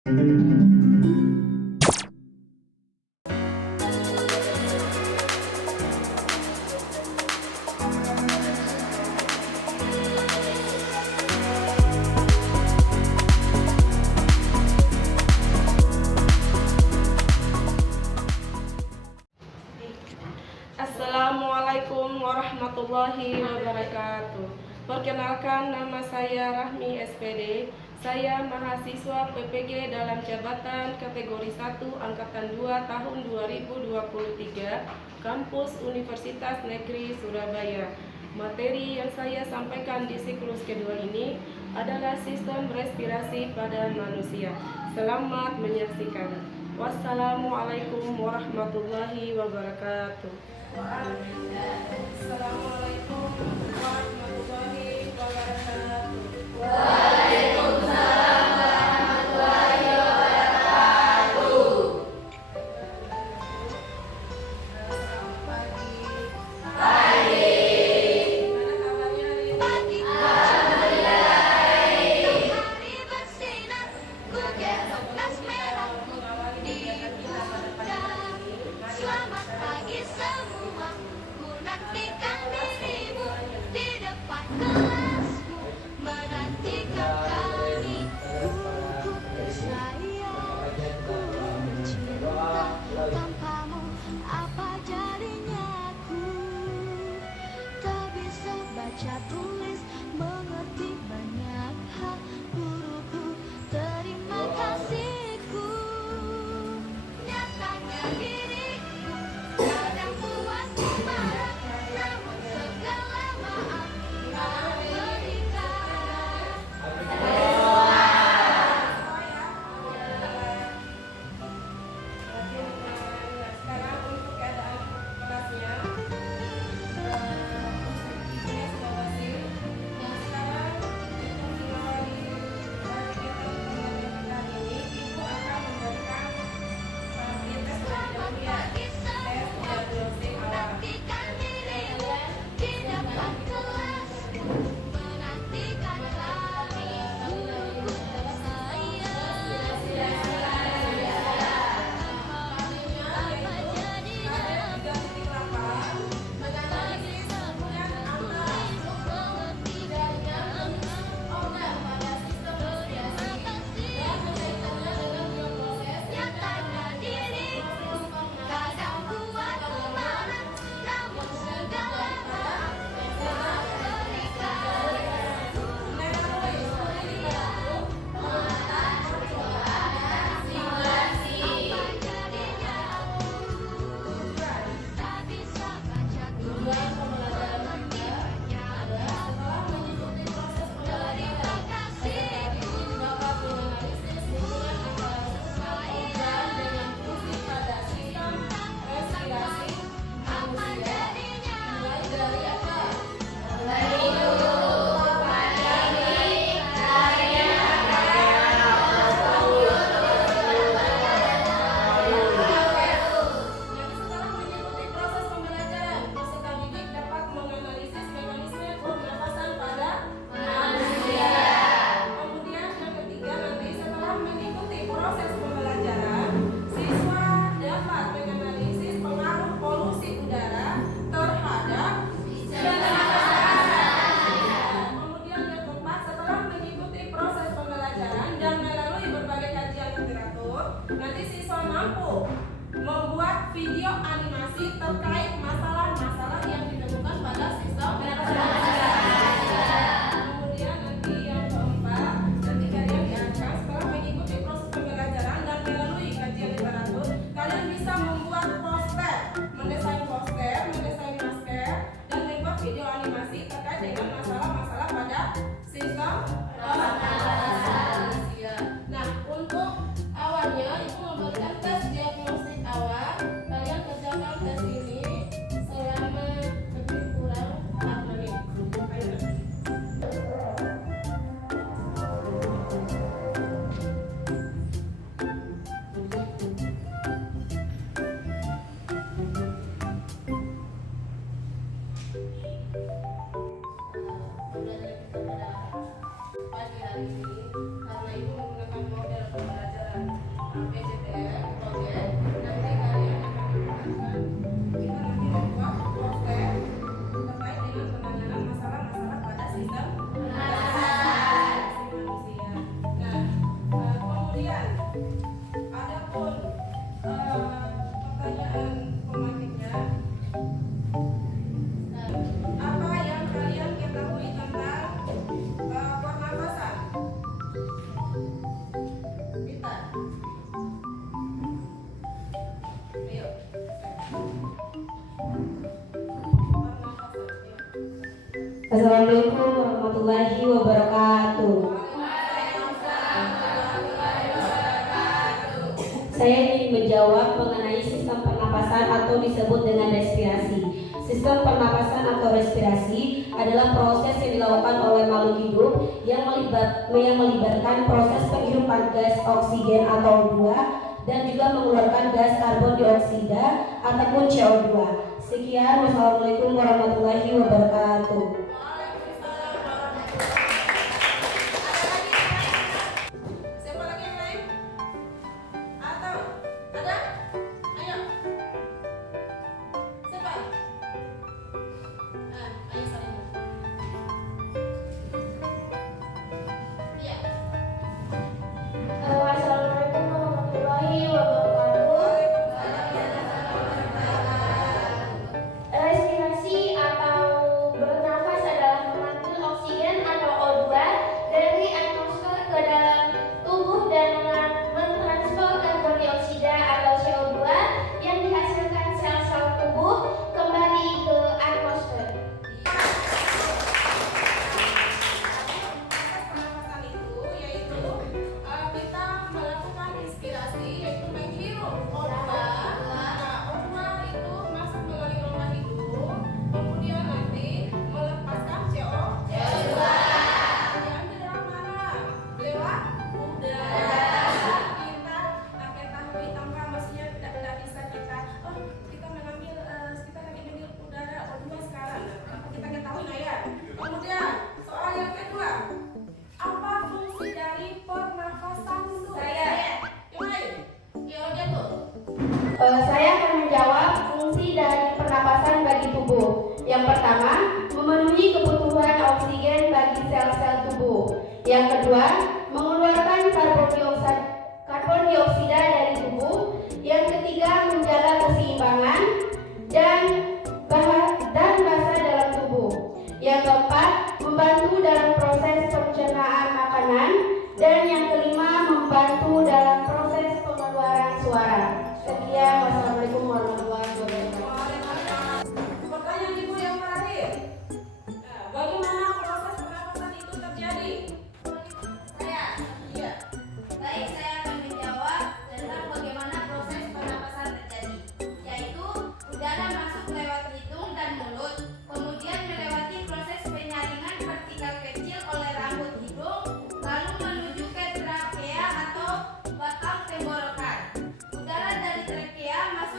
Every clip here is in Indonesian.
Assalamualaikum warahmatullahi wabarakatuh. Perkenalkan, nama saya Rahmi SPD. Saya mahasiswa PPG dalam jabatan kategori 1 Angkatan 2 tahun 2023 Kampus Universitas Negeri Surabaya. Materi yang saya sampaikan di siklus kedua ini adalah sistem respirasi pada manusia. Selamat menyaksikan. Wassalamualaikum warahmatullahi wabarakatuh. Assalamualaikum warahmatullahi wabarakatuh. Waalaikumsalam warahmatullahi wabarakatuh. Selamat pagi. Pagi. Gimana kabarnya hari ini? Alhamdulillah baik. Hari bersinar, ku gesok tas merah Mengawali kegiatan kita pada pagi hari ini. Selamat pagi semua, ku nantikan dirimu di depan kelasmu, menantikan kami. Ku sayang, ku cinta, tanpamu apa jadinya aku? Tak bisa baca tulis, mengerti banyak hal. Guruku, terima kasihku. Nyatanya diriku kadang buatku marah, namun segala maaf kau berikan. Sekarang untuk keadaan kelasnya, ini sudah basi. Nah, sekarang untuk mengawali kegiatan kita ini, Ibu akan memberikan tes Selamat terlebih dahulu ya. pagi semua, Diagnostik awal. nantikan dirimu di depan kelasmu, menantikan kami. Guruku tersayang, apa jadinya Pada 3.8 menganalisis hubungan antara mengerti banyak organ pada sistem respirasi dan kaitannya dengan bioproses. nyatanya diriku kadang buatku marah, namun segala maaf kau berikan. Apa jadinya aku? Tak bisa baca tulis, mengerti banyak hal. Terima kasihku. Apa jadinya? Setelah mengikuti proses pembelajaran, peserta didik dapat menganalisis mekanisme pernafasan pada manusia. Kemudian yang ketiga, nanti setelah mengikuti proses pembelajaran, siswa dapat menganalisis pengaruh polusi udara terhadap Kemudian yang keempat, setelah mengikuti proses pembelajaran dan melalui berbagai kajian literatur, nanti siswa mampu membuat video animasi terkait masalah-masalah yang ditemukan pada sistem Kemudian nanti yang keempat, nanti kalian diajarkan setelah mengikuti proses pembelajaran dan melalui kajian literatur, kalian bisa membuat poster, mendesain masker, dan membuat video animasi terkait dengan masalah-masalah pada sistem manusia. Nah, untuk awalnya Ibu memberikan tes diagnostik awal. Kalian kerjakan tes ini. Kita. Ayo. Assalamualaikum warahmatullahi wabarakatuh. Saya ingin menjawab mengenai sistem pernapasan atau disebut dengan respirasi. Sistem pernapasan atau respirasi adalah proses yang dilakukan oleh makhluk hidup yang melibatkan proses penghirupan gas oksigen atau O2 dan juga mengeluarkan gas karbon dioksida ataupun CO2. Sekian, wassalamualaikum warahmatullahi wabarakatuh. Siapa lagi yang lain? Atau ada? Ayo. Siapa? Ayo saling. Iya. Assalamualaikum warahmatullahi wabarakatuh. Respirasi atau bernafas adalah mengambil oksigen atau O2 dari atmosfer ke dalam tubuh dan mentransfer karbon dioksida atau CO2 yang dihasilkan sel-sel tubuh kembali ke atmosfer. Proses pernapasan itu yaitu kita melakukan inspirasi, yaitu menghirup O2. O2 itu masuk melalui rongga hidung, kemudian nanti melepaskan CO2. Diambil lewat mana? Lewat udara. Kita tahu tanpa maksudnya tidak bisa kita mengambil kita lagi menghirup udara O2 sekarang. Kita ketahui lah ya. Kemudian soal yang kedua, apa fungsi dari pernafasan itu? Yang lain? Ya udah tuh. Saya akan menjawab fungsi dari pernapasan bagi tubuh. Yang pertama, memenuhi kebutuhan oksigen bagi sel-sel tubuh. Yang kedua, mengeluarkan karbon dioksida dari tubuh. Yang ketiga, menjaga keseimbangan dan basa dalam tubuh. Yang keempat, membantu dalam proses pencernaan makanan. Dan yang kelima, membantu dalam proses pengeluaran suara. Sekian, wassalamualaikum warahmatullahi wabarakatuh. Pertanyaan ibu yang terakhir. Bagaimana proses pernapasan itu terjadi? Saya. Iya. Baik, saya akan menjawab tentang bagaimana proses pernapasan terjadi, yaitu udara masuk lewat hidung dan mulut, kemudian melewati proses penyaringan partikel kecil oleh rambut hidung, lalu menuju ke trakea atau batang tenggorokan. Udara dari trakea masuk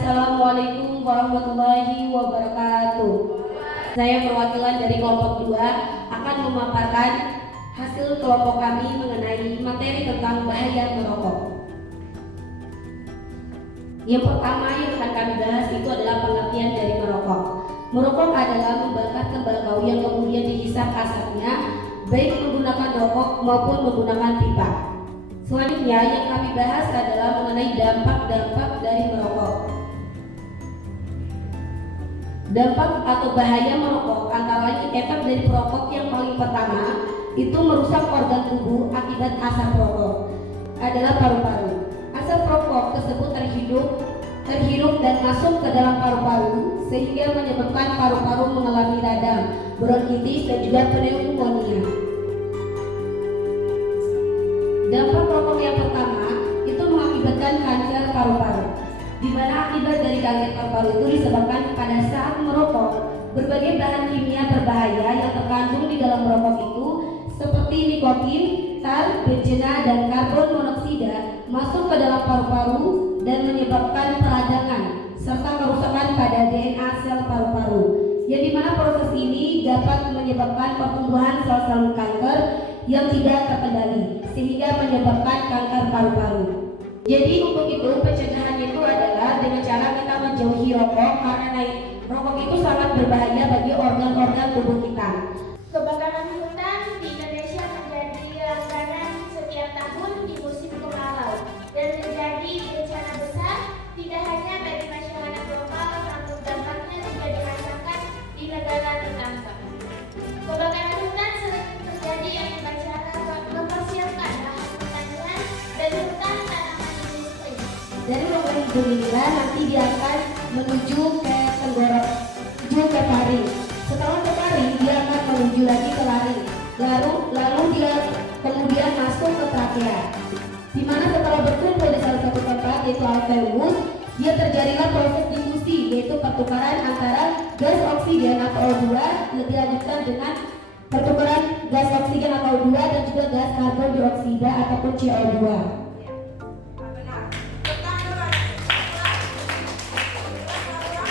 Assalamualaikum warahmatullahi wabarakatuh. Saya perwakilan dari kelompok 2 akan memaparkan hasil kelompok kami mengenai materi tentang bahaya merokok. Yang pertama yang akan kami bahas itu adalah pengertian dari merokok. Merokok adalah membakar tembakau kayu yang kemudian dihisap asapnya, baik menggunakan rokok maupun menggunakan pipa. Selanjutnya yang kami bahas adalah mengenai dampak-dampak dari merokok. Dampak atau bahaya merokok antara lain efek dari perokok yang paling pertama itu merusak organ tubuh akibat asap rokok adalah paru-paru. Asap rokok tersebut terhirup dan masuk ke dalam paru-paru sehingga menyebabkan paru-paru mengalami radang, bronkitis dan juga pneumonia. Dampak rokok yang pertama itu mengakibatkan kanker paru-paru, di mana akibat dari kanker paru-paru itu disebabkan pada saat merokok berbagai bahan kimia berbahaya yang terkandung di dalam rokok itu seperti nikotin, tar, benzena, dan karbon monoksida masuk ke dalam paru-paru dan menyebabkan peradangan serta kerusakan pada DNA sel paru-paru, yang dimana proses ini dapat menyebabkan pertumbuhan sel-sel kanker yang tidak terkendali sehingga menyebabkan kanker paru-paru. Jadi untuk itu pencegahannya itu adalah dengan cara kita menjauhi rokok karena rokok itu sangat berbahaya bagi organ-organ tubuh kita. Kebakaran hutan di Indonesia menjadi langganan setiap tahun di musim kemarau dan menjadi bencana besar tidak hanya bagi masyarakat lokal namun dampaknya juga dirasakan di negara tetangga. Kebakaran hutan sering terjadi akibat cara mempersiapkan lahan pertanian dan hutan tanaman industri. Dari lubang hidung inilah nanti dia akan menuju ke tenggorokan, ke paring. Setelah ke paring dia akan menuju lagi ke laring. Lalu dia kemudian masuk ke trakea. Di mana setelah berkumpul di salah satu tempat yaitu alveolus, dia terjadilah proses difusi yaitu pertukaran antara gas oksigen atau O2 dilanjutkan dengan pertukaran gas oksigen atau O2 dan juga gas karbon dioksida ataupun CO2. Benar. Pertanyaan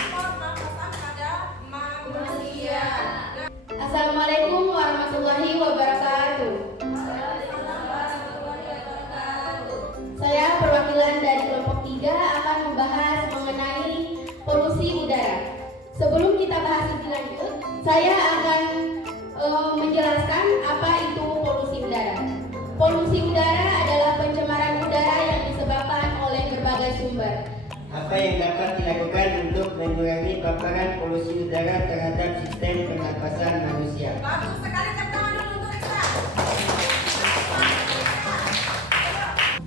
pernapasan pada manusia. Assalamualaikum warahmatullahi wabarakatuh. Saya perwakilan dari kelompok 3 akan membahas mengenai polusi udara. Sebelum kita bahas lebih lanjut, saya akan menjelaskan apa itu polusi udara. Polusi udara adalah pencemaran udara yang disebabkan oleh berbagai sumber. Apa yang dapat dilakukan untuk mengurangi paparan polusi udara terhadap sistem pernapasan manusia? Bagus sekali, tepuk tangan dulu untuk Risa.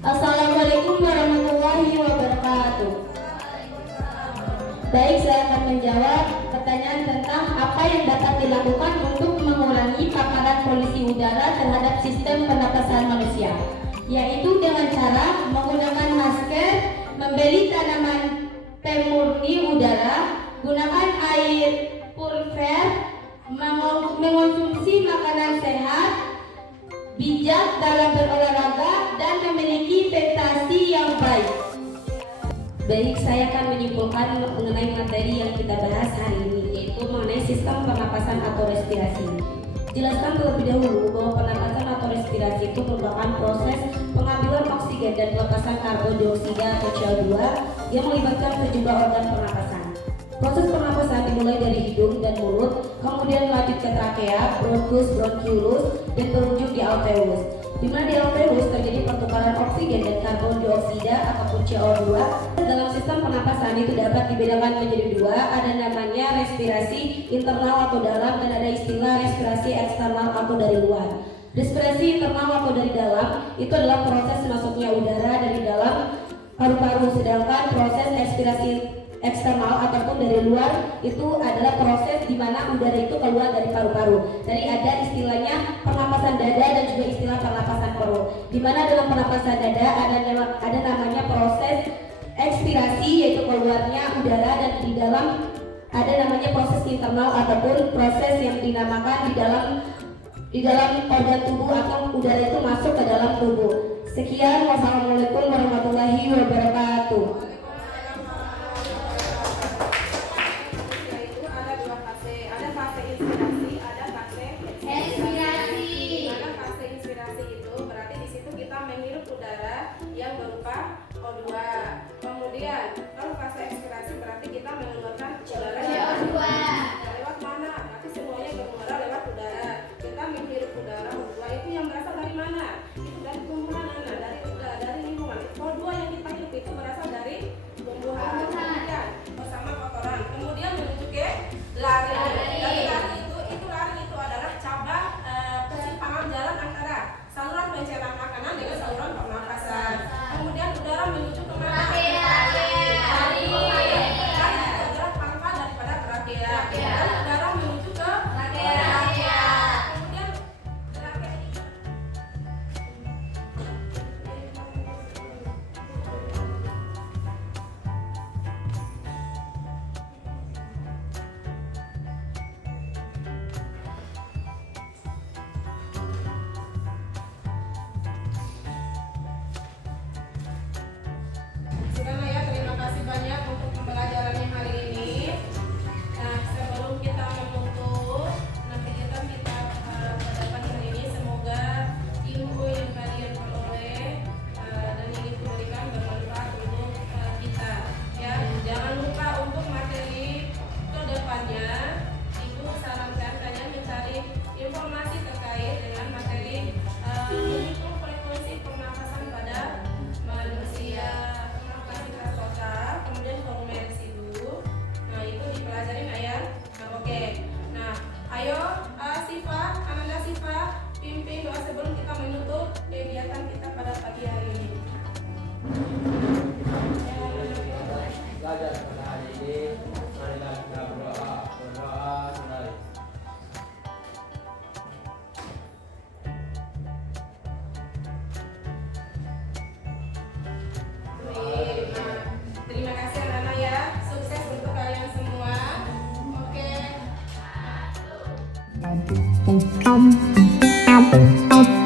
Assalamualaikum warahmatullahi wabarakatuh. Baik, saya akan menjawab pertanyaan tentang apa yang dapat dilakukan untuk mengurangi paparan polusi udara terhadap sistem pernapasan manusia, yaitu dengan cara menggunakan masker, membeli tanaman pemurni udara, gunakan air purifier, mengonsumsi makanan sehat, bijak dalam berolahraga, dan memiliki vegetasi yang baik. Baik, saya akan menyimpulkan mengenai materi yang kita bahas hari ini, yaitu mengenai sistem pernapasan atau respirasi. Jelaskan terlebih dahulu bahwa pernapasan atau respirasi itu merupakan proses pengambilan oksigen dan pelepasan karbon dioksida atau CO2 yang melibatkan sejumlah organ pernapasan. Proses pernapasan dimulai dari hidung dan mulut, kemudian melanjut ke trakea, bronkus, bronkiolus, dan berujung di alveolus. Di mana di alveolus terjadi pertukaran oksigen dan karbon dioksida ataupun CO2. Dalam sistem pernapasan itu dapat dibedakan menjadi dua, ada namanya respirasi internal atau dalam dan ada istilah respirasi eksternal atau dari luar. Respirasi internal atau dari dalam itu adalah proses masuknya udara dari dalam paru-paru, sedangkan proses ekspirasi eksternal ataupun dari luar itu adalah proses di mana udara itu keluar dari paru-paru. Jadi ada istilahnya pernapasan dada dan juga istilah pernapasan perut. Di mana dalam pernapasan dada ada namanya proses ekspirasi yaitu keluarnya udara, dan di dalam ada namanya proses internal ataupun proses yang dinamakan di dalam organ tubuh atau udara itu masuk ke dalam tubuh. Sekian, wassalamualaikum warahmatullahi wabarakatuh. Thank you.